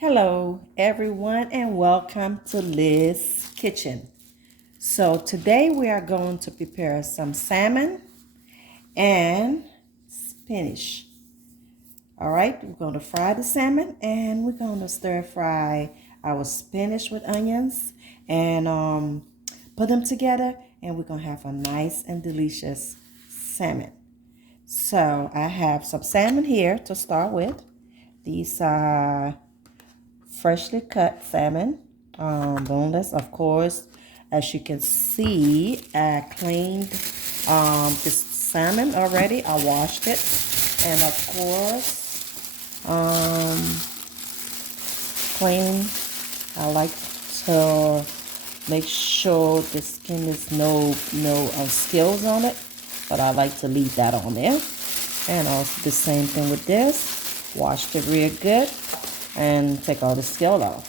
Hello, everyone, and welcome to Liz's Kitchen. So, today we are going to prepare some salmon and spinach. All right, we're going to fry the salmon and we're going to stir fry our spinach with onions and put them together, and we're going to have a nice and delicious salmon. So, I have some salmon here to start with. These are freshly cut salmon, boneless, of course. As you can see, I cleaned this salmon already. I washed it, and of course, clean. I like to make sure the skin is no scales on it, but I like to leave that on there. And also the same thing with this. Washed it real good and take all the scale off.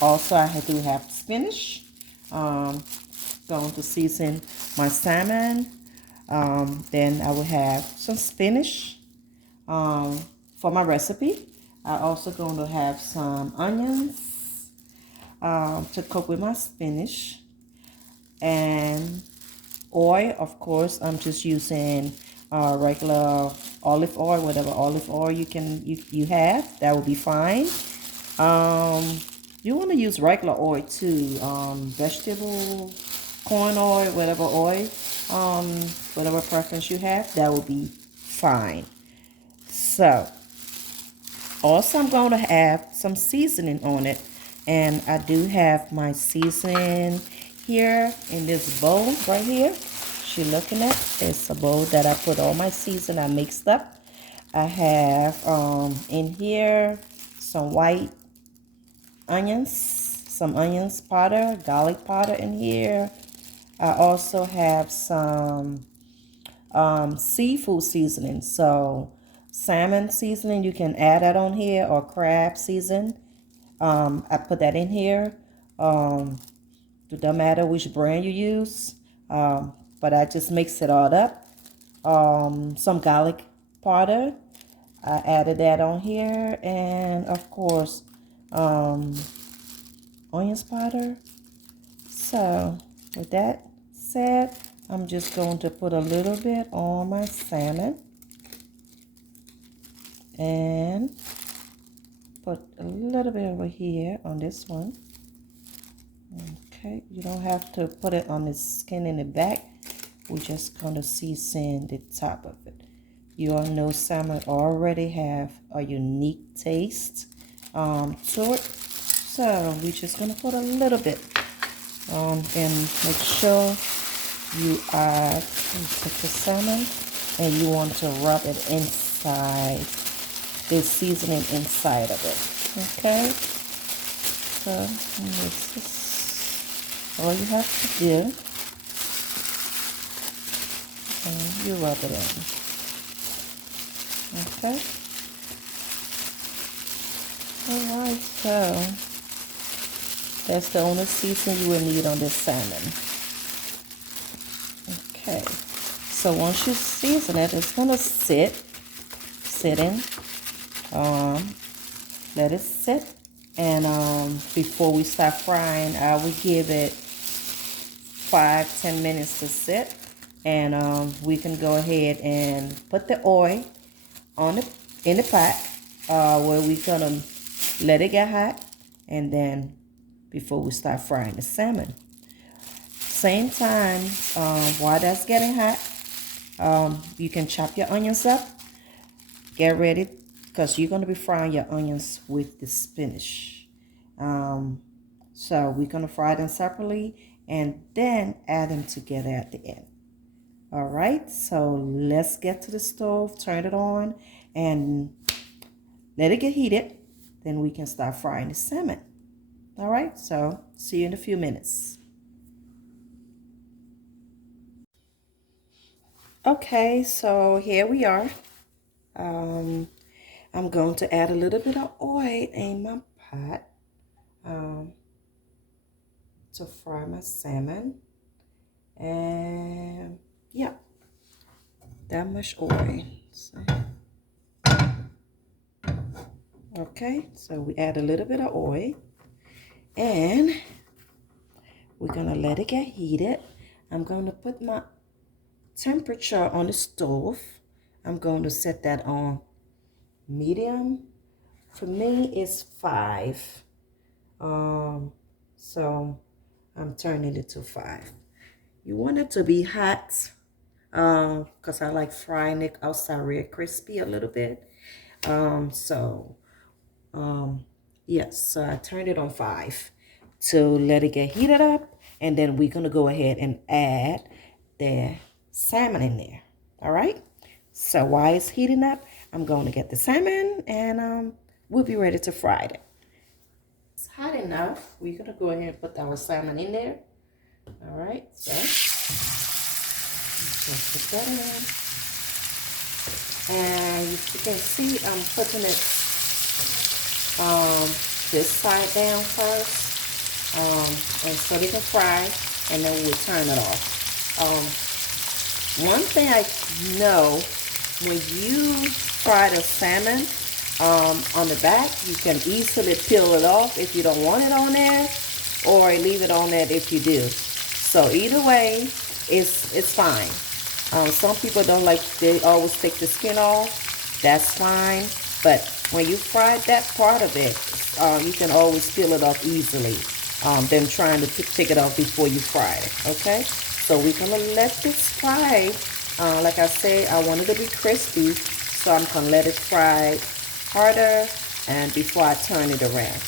Also, I do have spinach. Going to season my salmon. Then I will have some spinach for my recipe. I also going to have some onions to cook with my spinach, and oil. Of course, I'm just using regular olive oil, whatever olive oil you have, that will be fine. You want to use regular oil too, vegetable, corn oil, whatever oil, whatever preference you have, that will be fine. So, also I'm going to have some seasoning on it, and I do have my seasoning here in this bowl right here. You're looking at, it's a bowl that I put all my season I mixed up. I have in here some white onions, some onions powder, garlic powder in here. I also have some seafood seasoning. So salmon seasoning, you can add that on here, or crab season. I put that in here. It doesn't matter which brand you use, but I just mix it all up. Some garlic powder, I added that on here, and of course onions powder. So with that said, I'm just going to put a little bit on my salmon and put a little bit over here on this one. Okay, you don't have to put it on the skin in the back. We're just going to season the top of it. You all know salmon already have a unique taste to it. So we're just going to put a little bit and make sure you take the salmon and you want to rub it inside, the seasoning inside of it. Okay, so this is all you have to do, and you rub it in. Okay, alright, so that's the only seasoning you will need on this salmon. Okay, so once you season it, it's gonna sit in. Let it sit, and before we start frying, I will give it 5-10 minutes to sit, and we can go ahead and put the oil on in the pot where we're gonna let it get hot, and then before we start frying the salmon. Same time, while that's getting hot, you can chop your onions up. Get ready, because you're going to be frying your onions with the spinach. So we're going to fry them separately and then add them together at the end. All right, so let's get to the stove, turn it on, and let it get heated. Then we can start frying the salmon. All right, so see you in a few minutes. Okay, so here we are. I'm going to add a little bit of oil in my pot to fry my salmon. And yeah, that much oil. So, Okay, so we add a little bit of oil and we're gonna let it get heated. I'm gonna put my temperature on the stove. I'm going to set that on medium. For me, it's 5. So I'm turning it to 5. You want it to be hot, because I like frying it outside real crispy a little bit. So yes, so I turned it on 5 to let it get heated up, and then we're gonna go ahead and add the salmon in there. All right. So while it's heating up, I'm going to get the salmon, and we'll be ready to fry it. It's hot enough. We're gonna go ahead and put our salmon in there. All right. So just put that in, and you can see I'm putting it this side down first, and so they can fry, and then we'll turn it off. One thing I know, when you fry the salmon on the back, you can easily peel it off if you don't want it on there, or leave it on there if you do. So either way, it's fine. Some people don't like, they always take the skin off. That's fine. But when you fry that part of it, you can always peel it off easily than trying to take it off before you fry it. Okay? So we're going to let this fry. Like I say, I want it to be crispy. So I'm going to let it fry harder and before I turn it around.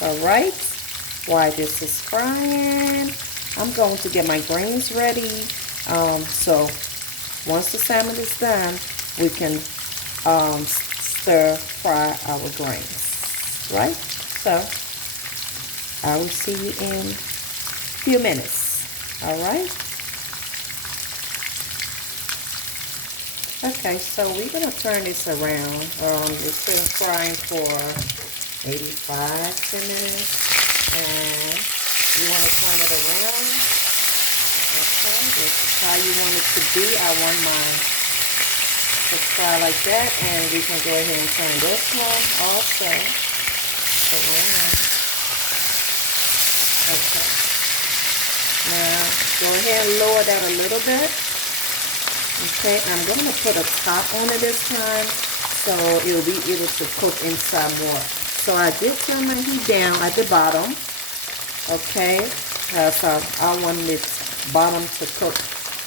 All right? While this is frying, I'm going to get my greens ready. So once the salmon is done, we can stir fry our grains, right? So I will see you in a few minutes. All right. Okay, so we're gonna turn this around. It's been frying for maybe 5-10 minutes, and you want to turn it around. Okay, this is how you want it to be. I want mine to fry like that, and we can go ahead and turn this one also around. Okay, now go ahead and lower that a little bit. Okay, I'm going to put a top on it this time, so it'll be able to cook inside more. So I did turn my heat down at the bottom, okay, because I wanted the bottom to cook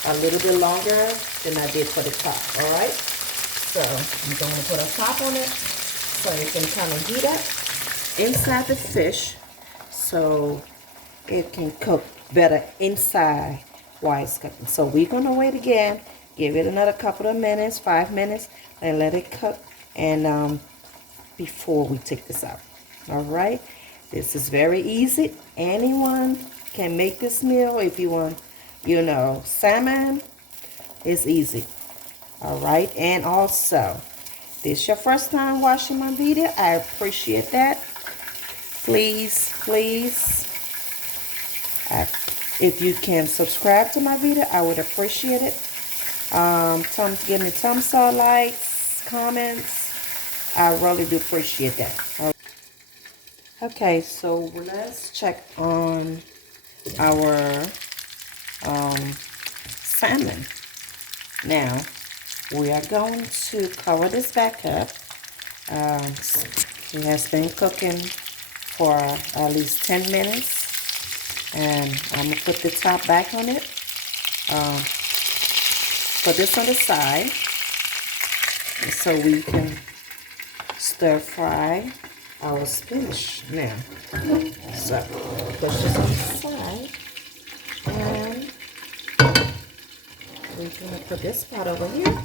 a little bit longer than I did for the top, all right? So I'm going to put a top on it so it can kind of heat up inside the fish so it can cook better inside while it's cooking. So we're going to wait again. Give it another couple of minutes, 5 minutes, and let it cook. And before we take this out, all right. This is very easy. Anyone can make this meal. If you want, salmon, it's easy. All right. And also, this is your first time watching my video. I appreciate that. Please, if you can subscribe to my video, I would appreciate it. Give me thumbs up, likes, comments. I really do appreciate that. Okay, so let's check on our salmon. Now, we are going to cover this back up. It has been cooking for at least 10 minutes. And I'm going to put the top back on it. Put this on the side so we can stir fry our spinach now. So push this on the side, and we're gonna put this pot over here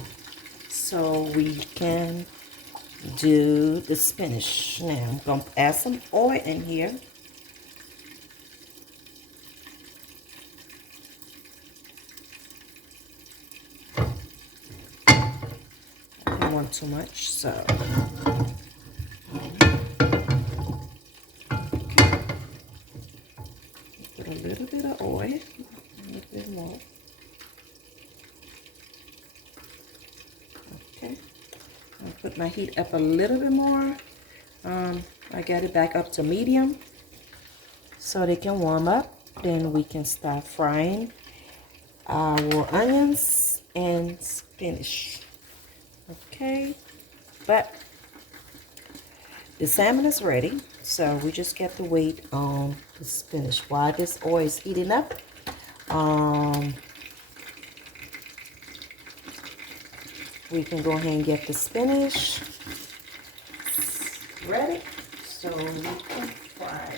so we can do the spinach. Now I'm gonna add some oil in here. Want too much, so put a little bit of oil, a little bit more. Okay, I'll put my heat up a little bit more I got it back up to medium so they can warm up. Then we can start frying our onions and spinach. Okay, but the salmon is ready, so we just got to wait on the spinach. While this oil is heating up, we can go ahead and get the spinach ready so we can fry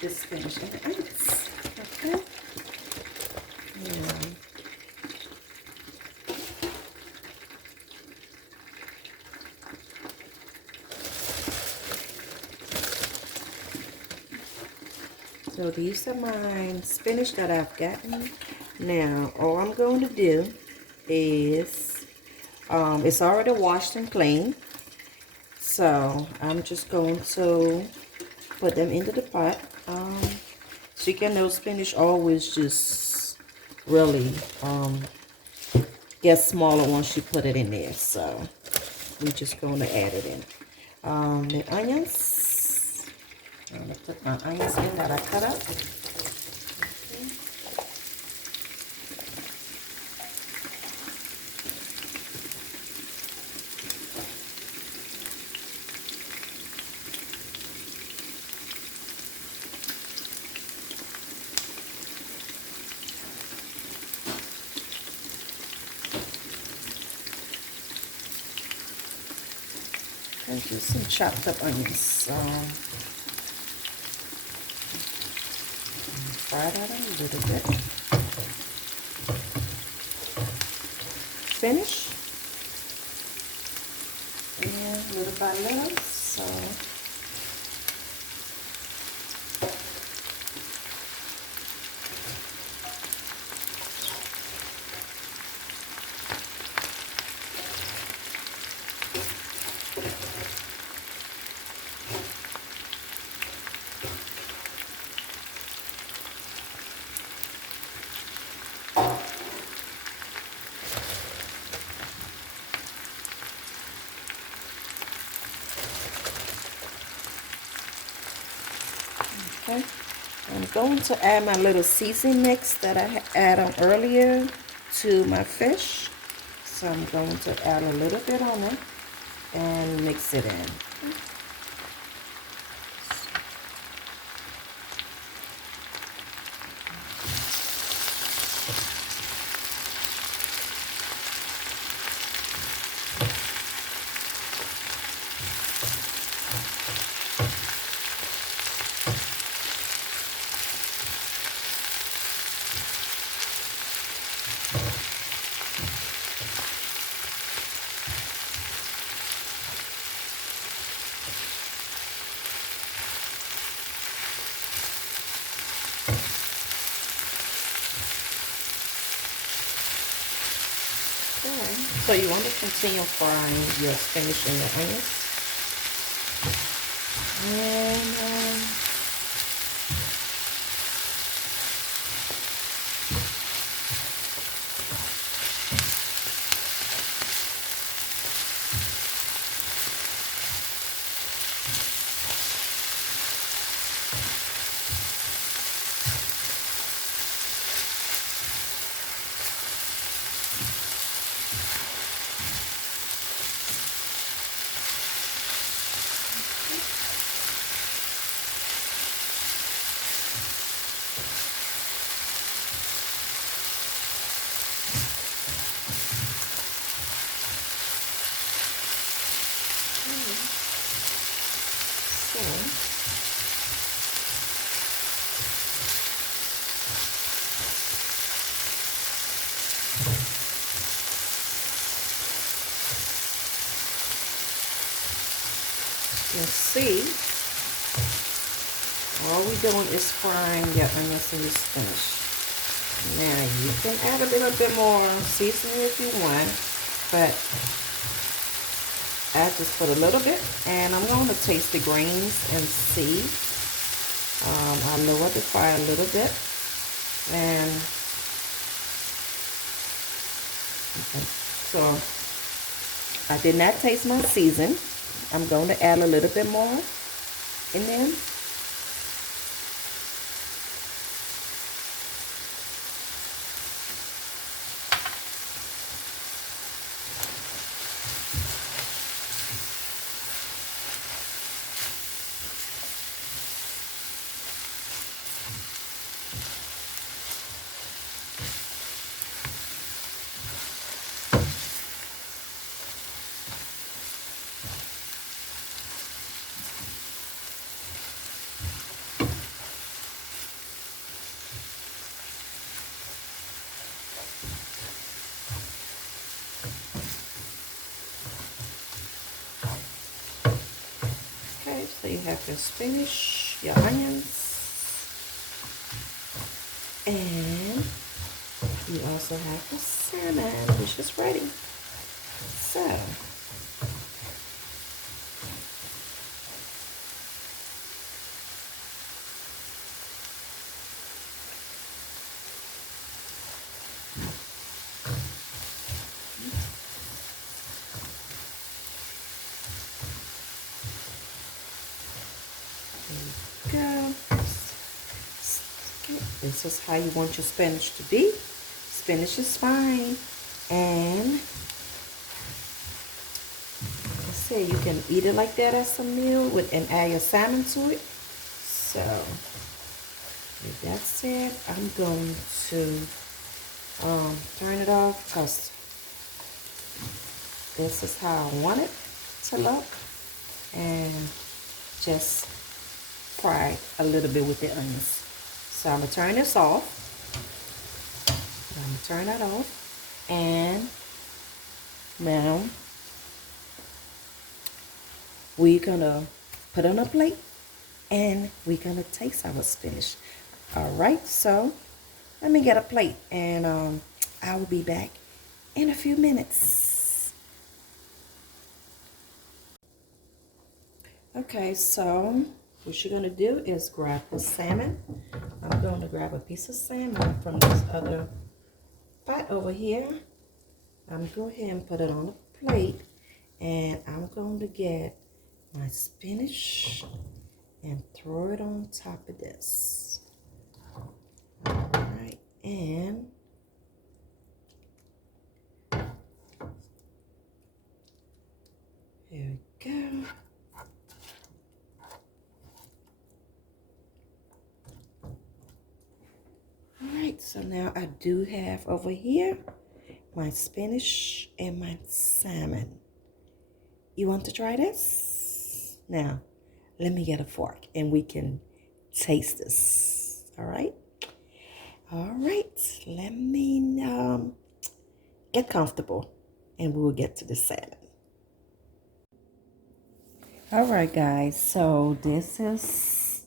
the spinach and the onions. Okay. Yeah. So these are my spinach that I've gotten. Now, all I'm going to do is, it's already washed and clean. So I'm just going to put them into the pot. Chicken or spinach always just really gets smaller once you put it in there. So we're just going to add it in. The onions. I'm going to put my onions in that I cut up. And just some chopped up onions. Fry that a little bit. Spinach. And little by little. So okay. I'm going to add my little seasoning mix that I added earlier to my fish. So I'm going to add a little bit on it and mix it in. Okay. So you want to continue frying your spinach and your onions. And you see, all we're doing is frying your onions and your spinach. Now you can add a little bit more seasoning if you want, but I just put a little bit, and I'm going to taste the grains and see. I lowered the fire a little bit, and okay, so I did not taste my season. I'm going to add a little bit more in there. Okay, so you have your spinach, your onions, and you also have the salmon, which is ready. So, there you go. Okay, this is how you want your spinach to be. Spinach is fine, and let's say you can eat it like that as a meal and add your salmon to it. So, with that said, I'm going to turn it off because this is how I want it to look, and just fry a little bit with the onions. So I'm gonna turn this off. I'm gonna turn that off, and now we're gonna put on a plate and we're gonna taste our spinach. All right, so let me get a plate, and I will be back in a few minutes. Okay, so what you're gonna do is grab the salmon. I'm going to grab a piece of salmon from this other pot over here. I'm going to go ahead and put it on a plate, and I'm going to get my spinach and throw it on top of this. All right, and here we go. Alright, so now I do have over here my spinach and my salmon. You want to try this? Now, let me get a fork and we can taste this. Alright? Alright, let me get comfortable and we'll get to the salmon. Alright guys, so this is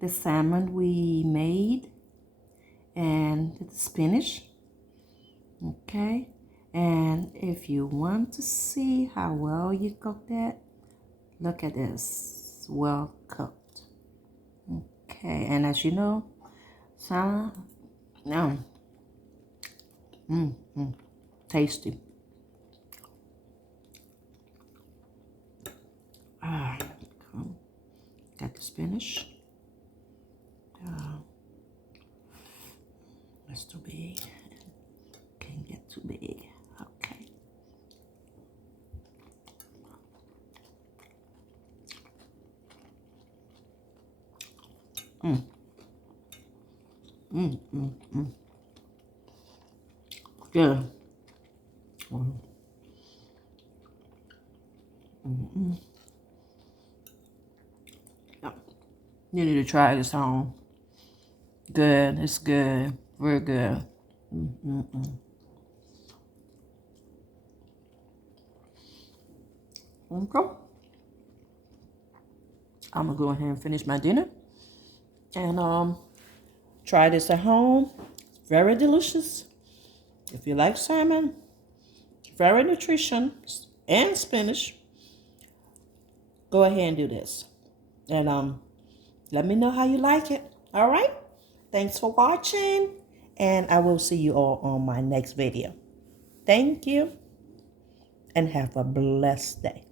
the salmon we made and the spinach. Okay, and if you want to see how well you cook that, look at this, well cooked. Okay, and as you know, salmon, tasty. Got the spinach. That's too big. Can't get too big. Okay. Good. You need to try this home. Good. It's good. Very good. Okay. I'm gonna go ahead and finish my dinner and try this at home. Very delicious. If you like salmon, very nutritious, and spinach, go ahead and do this. And let me know how you like it. All right? Thanks for watching, and I will see you all on my next video. Thank you, and have a blessed day.